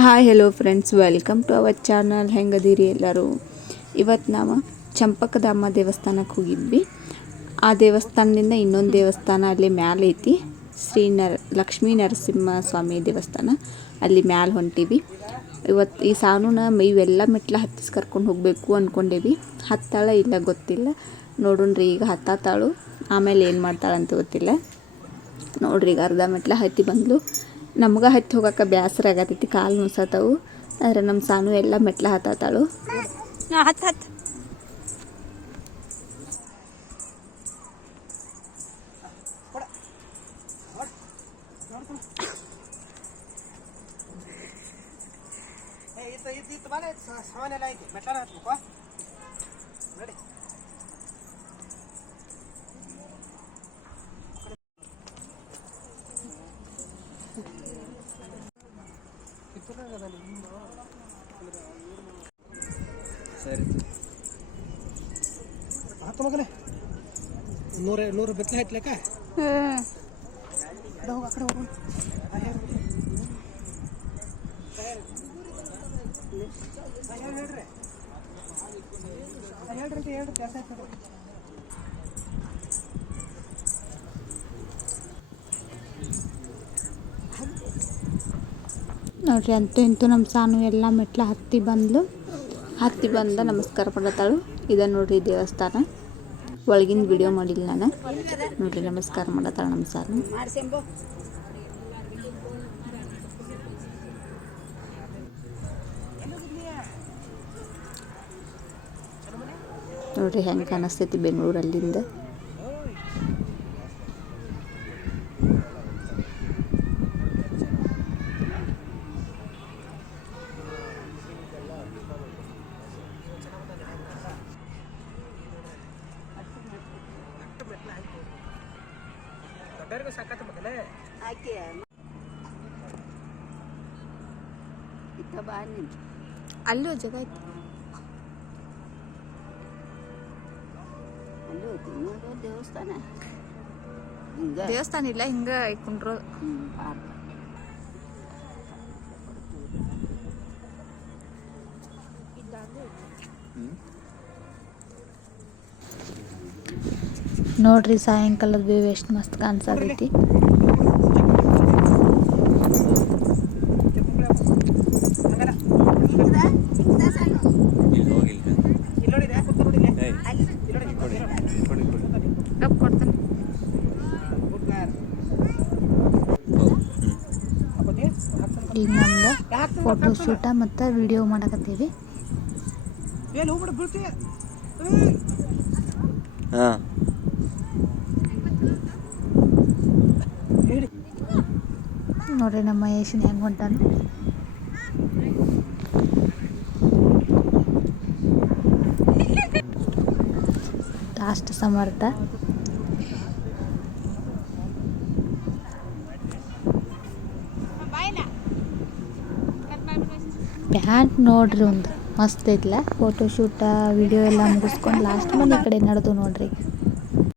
Hi hello friends welcome to our channel ಹೆಂಗದೀರಿ ಎಲ್ಲರೂ? ಇವತ್ತು ನಾವು ಚಂಪಕದಮ್ಮ ದೇವಸ್ಥಾನಕ್ಕೆ ಹೋಗಿದ್ವಿ. ಆ ದೇವಸ್ಥಾನದಿಂದ ಇನ್ನೊಂದು ದೇವಸ್ಥಾನ ಅಲ್ಲಿ ಮ್ಯಾಲೆ ಐತಿ. ಶ್ರೀ ನರ, ಲಕ್ಷ್ಮೀ ನರಸಿಂಹ ಸ್ವಾಮಿ ದೇವಸ್ಥಾನ. ಅಲ್ಲಿ ಮ್ಯಾಲೆ ಹೊಂಟೀವಿ. ಇವತ್ತು ಈ ಸಾನುನ ಇವೆಲ್ಲ ಮೆಟ್ಲ ಹತ್ತಿಸ್ ಕರ್ಕೊಂಡು ಹೋಗಬೇಕು ಅಂದ್ಕೊಂಡೇವಿ ಹತ್ತಾಳ ಇಲ್ಲ ಗೊತ್ತಿಲ್ಲ. ನೋಡೋಣ್ರಿ ಈಗ ಹತ್ತಾತಾಳು. ಆಮೇಲೆ ಏನು ಮಾಡ್ತಾಳಂತ ಗೊತ್ತಿಲ್ಲ. ನೋಡ್ರಿ ಈಗ ಅರ್ಧ ಮೆಟ್ಲ ಹತ್ತಿ ಬಂದ್ಲು. ನಮ್ಗೆ ಹತ್ತಿ ಹೋಗಕ್ಕೆ ಬೇಸರ ಆಗತೈತಿ ಕಾಲು ನುಸತಾವು ಆದ್ರೆ ನಮ್ಮ ಸಾನು ಎಲ್ಲ ಮೆಟ್ಲ ಹತ್ತಾತಾಳು. ಹತ್ತು ಹತ್ತು. ಸಾಮಾನ್ ಎಲ್ಲ ಐತಿ. ಮೆಟ್ಲ ಹತ್ಬೇಕು ನೋಡಿ. ಸರಿ ಆತ ಮಗನೆ. ನೂರ ನೂರು ಬೆತ್ತಲೆ ಹತ್ಲಕ್ಕ ಹೋಗ ಆ ಕಡೆ ಹೋಗು. ಹೇಳ್ರಿ. ಹೇಳ್ರಿ ಹೇಳ್ರಿ ಕೆಲಸ ಆಯ್ತು ನೋಡ್ರಿ. ಅಂತೂ ಇಂತೂ ನಮ್ಮ ಸಾನು ಎಲ್ಲ ಮೆಟ್ಲ ಹತ್ತಿ ಬಂದ್ಲು. ಹತ್ತಿ ಬಂದ ನಮಸ್ಕಾರ ಮಾಡತ್ತಾಳು ಇದ ನೋಡ್ರಿ ದೇವಸ್ಥಾನ. ಒಳಗಿಂದ ವಿಡಿಯೋ ಮಾಡಿಲ್ಲ ನಾನು. ನೋಡ್ರಿ ನಮಸ್ಕಾರ ಮಾಡತ್ತಾಳೆ ನಮ್ಮ ಸಾನು. ನೋಡ್ರಿ ಹೆಂಗೆ ಕಾಣಿಸ್ತೈತಿ ಬೆಂಗಳೂರಲ್ಲಿಂದ. ಆಕೆ. ಇತ್ತ ಬಾ ನೀನು. ಅಲ್ಲೂ ಜಗ ಅಲ್ಲಿ ದೇವಸ್ಥಾನ. ಹಿಂಗ. ದೇವಸ್ಥಾನ ಇಲ್ಲ ಹಿಂಗ ಇಟ್ಕೊಂಡ್ರು ಹ್ಮ್, ನೋಡ್ರಿ ಸಾಯಂಕಾಲದ ವ್ಯೂ ಎಷ್ಟು ಮಸ್ತ್ ಕಾಣಿಸತೈತಿ. ಈಗ ನಮ್ದು ಫೋಟೋ ಶೂಟ ಮತ್ತು ವಿಡಿಯೋ ಮಾಡಕತ್ತೀವಿ. ಏನು ನೋಡ್ರಿ ನಮ್ಮ ಮಹೇಶನ್ ಹೆಂಗೆ ಹೊಂಟಾನು ಲಾಸ್ಟ್ ಸಮರ್ಥ ಪ್ಯಾಂಟ್ ನೋಡ್ರಿ ಒಂದು ಮಸ್ತ್ ಐತ್ಲ ಫೋಟೋ ಶೂಟ ವಿಡಿಯೋ ಎಲ್ಲ ಮುಗಿಸ್ಕೊಂಡು ಲಾಸ್ಟ್ ಮನೆ ಕಡೆ ನಡೆದು ನೋಡ್ರಿ